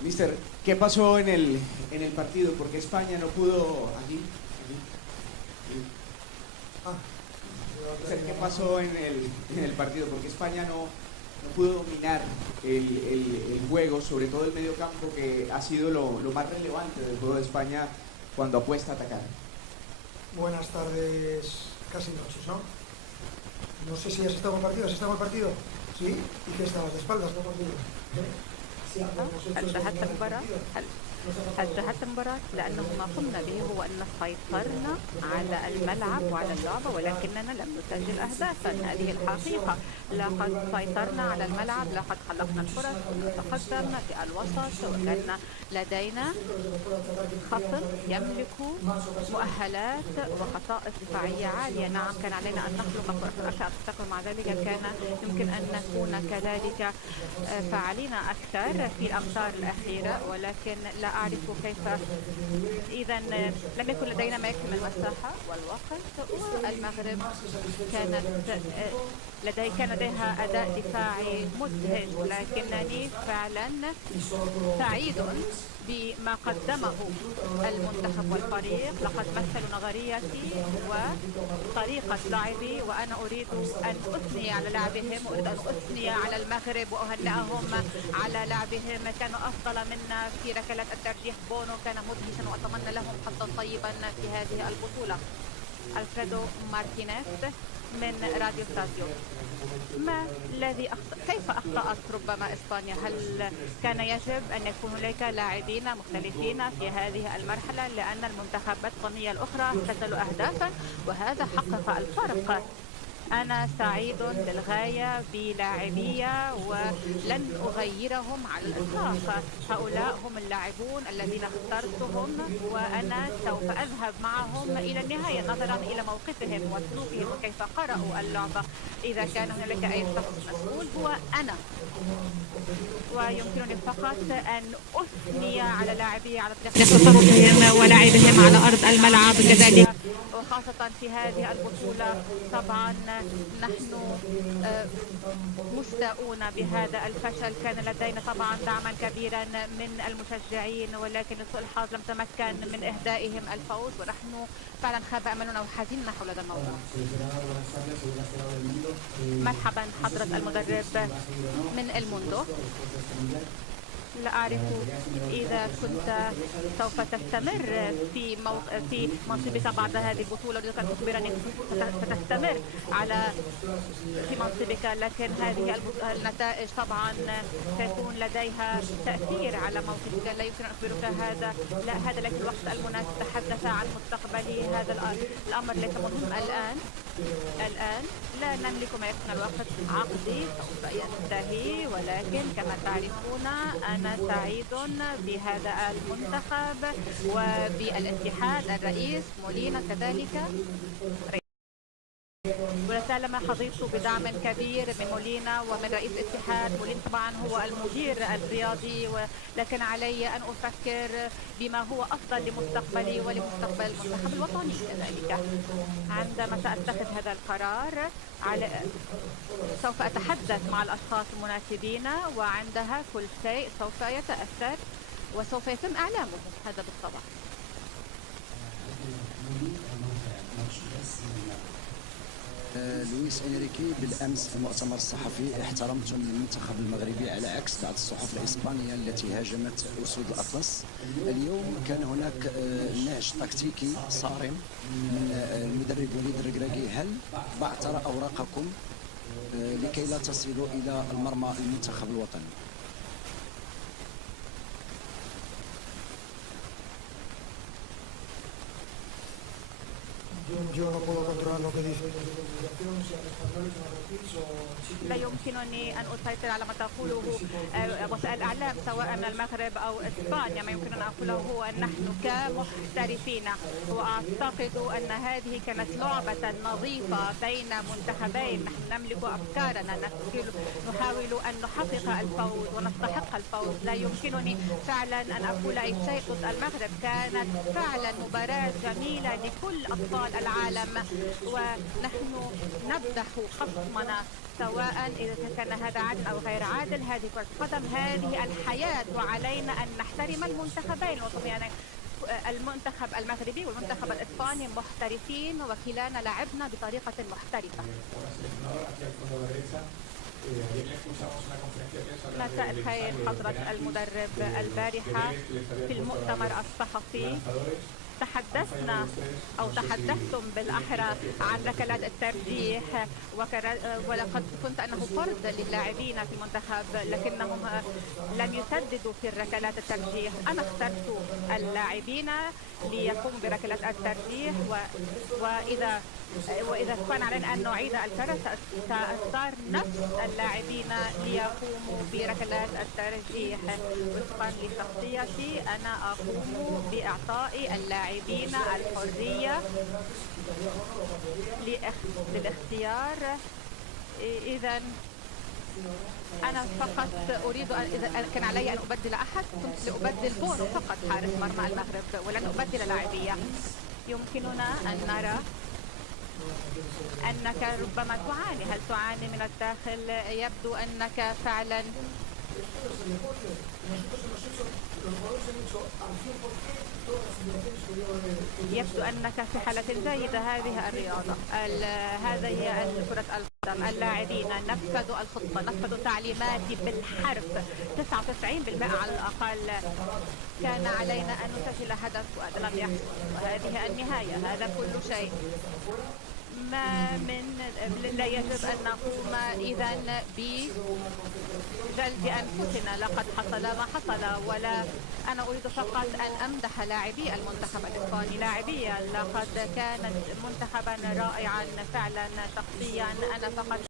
Mister, ¿qué pasó en el partido? Porque España no pudo... Aquí. Mister, ¿qué pasó en el partido? Porque España no pudo dominar el juego, sobre todo el medio campo, que ha sido lo más relevante del juego de España cuando apuesta a atacar. Buenas tardes, casi noches, ¿no? No sé si has estado en el partido. ¿Has estado en el partido? ¿Sí? ¿Y qué estabas? ¿De espaldas, no partido? هل شاهدت المباراة؟ لأنه ما قمنا به هو أن سيطرنا على الملعب وعلى اللعبة ولكننا لم نسجل أهدافا. هذه الحقيقة. لقد سيطرنا على الملعب، لقد خلقنا الفرص، تقدمنا في الوسط وكان لدينا خط يملك مؤهلات وخصائص دفاعية عالية. نعم، كان علينا أن نخلق فرص أكثر. أعتقد مع ذلك كان يمكن أن نكون كذلك فاعلين أكثر في الأمتار الأخيرة، ولكن لا أعرف كيف. إذا لم يكن لدينا ما يكفي من المساحة والوقت، والمغرب كان لديها أداء دفاعي مدهش، لكنني فعلا سعيد بما قدمه المنتخب والفريق. لقد مثلوا نظريتي وطريقة لعبي، وأنا أريد أن أثني على لعبهم، أريد أن أثني على المغرب وأهنئهم على لعبهم. كانوا أفضل منا في ركلات الترجيح. بونو كان مدهشا وأتمنى لهم حظا طيبا في هذه البطولة. ألفريدو مارتينيز من راديو ستاديو. ما الذي كيف أخطأت ربما إسبانيا؟ هل كان يجب أن يكون هناك لاعبين مختلفين في هذه المرحلة؟ لأن المنتخبات الوطنية الأخرى سجلوا أهدافا وهذا حقق الفرق. أنا سعيد للغاية بلاعبي ولن أغيرهم على الإطلاق. هؤلاء هم اللاعبون الذين اخترتهم وأنا سوف أذهب معهم إلى النهاية نظرا إلى موقفهم وسلوكهم وكيف قرأوا اللعبة. إذا كان هناك أي شخص مسؤول هو أنا، ويمكنني فقط أن أثني على لاعبي على طريقة تصرفهم ولاعبهم على أرض الملعب كذلك، وخاصة في هذه البطولة. طبعا نحن مستاءون بهذا الفشل. كان لدينا طبعا دعما كبيرا من المشجعين، ولكن لسوء الحظ لم تمكن من إهدائهم الفوز، ونحن فعلا خاب أملنا وحزننا حول هذا الموضوع. مرحبا حضرة المدرب من الموندو. لا أعرف إذا كنت سوف تستمر في منصبك بعد هذه البطولة. أريدك أن تخبرني ستستمر في منصبك، لكن هذه النتائج طبعا سيكون لديها تأثير على موقفك. لا يمكن أن أخبرك هذا، لا هذا ليس الوقت المناسب تحدث عن مستقبلي. هذا الأمر ليس مهم الآن لا نملك ما يكفي من الوقت. عقدي سوف ينتهي، ولكن كما تعرفون أنا سعيد بهذا المنتخب وبالاتحاد. الرئيس مولينا كذلك، ولطالما حظيت بدعم كبير من مولينا ومن رئيس الاتحاد. مولينا طبعا هو المدير الرياضي، ولكن علي أن أفكر بما هو أفضل لمستقبلي ولمستقبل المنتخب الوطني كذلك. عندما سأتخذ هذا القرار سوف أتحدث مع الأشخاص المناسبين، وعندها كل شيء سوف يتأثر وسوف يتم إعلامه. هذا بالطبع. لويس إنريكي، بالأمس في المؤتمر الصحفي احترمتم المنتخب المغربي على عكس بعض الصحف الإسبانية التي هاجمت أسود الأطلس. اليوم كان هناك نهج تكتيكي صارم من المدرب وليد الركراكي. هل بعثر أوراقكم لكي لا تصلوا إلى المرمى المنتخب الوطني؟ Yo no puedo controlar lo que dice. لا يمكنني أن أسيطر على ما تقوله وسائل الإعلام سواء من المغرب أو إسبانيا. ما يمكن أن أقوله هو أن نحن كمحترفين، وأعتقد أن هذه كانت لعبة نظيفة بين منتخبين. نحن نملك أفكارنا، نحاول أن نحقق الفوز ونستحق الفوز. لا يمكنني فعلا أن أقول أي شيء ضد المغرب. كانت فعلا مباراة جميلة لكل أبطال العالم. العالم، ونحن نمدح خصمنا سواء إذا كان هذا عادل أو غير عادل. هذه كرة القدم، هذه الحياة، وعلينا أن نحترم المنتخبين. يعني المنتخب المغربي والمنتخب الإسباني محترفين، وكلانا لعبنا بطريقة محترفة. مساء الخير حضرة المدرب. البارحة في المؤتمر الصحفي تحدثنا أو تحدثتم بالأحرى عن ركلات الترجيح، ولقد كنت أنه فرض للاعبين في المنتخب لكنهم لم يسددوا في الركلات الترجيح. أنا اخترت اللاعبين ليقوموا بركلات الترجيح، وإذا كان علينا أن نعيد الكرة سأختار نفس اللاعبين ليقوموا بركلات الترجيح. وفقا لشخصيتي أنا أقوم بإعطاء اللاعبين الحرية للاختيار. إذا أنا فقط أريد إذا كان علي أن أبدل أحد كنت لأبدل بونو فقط حارس مرمى المغرب، ولن أبدل لاعبية. يمكننا أن نرى أنك ربما تعاني. هل تعاني من الداخل؟ يبدو أنك فعلا يبدو أنك في حالة جيدة. هذه الرياضة، هذا هي كرة القدم. اللاعبين نفذوا الخطة، نفذوا تعليماتي بالحرف 99% على الأقل. كان علينا أن نسجل هدف وهذا لم يحصل، وهذه النهاية. هذا كل شيء. ما من لا يجب أن نقوم إذن بجلد أنفسنا. لقد حصل ما حصل، ولا أنا أريد فقط أن أمدح لاعبي المنتخب الإسباني. لاعبيا لقد كانت منتخبا رائعا فعلا. شخصيا أنا فقط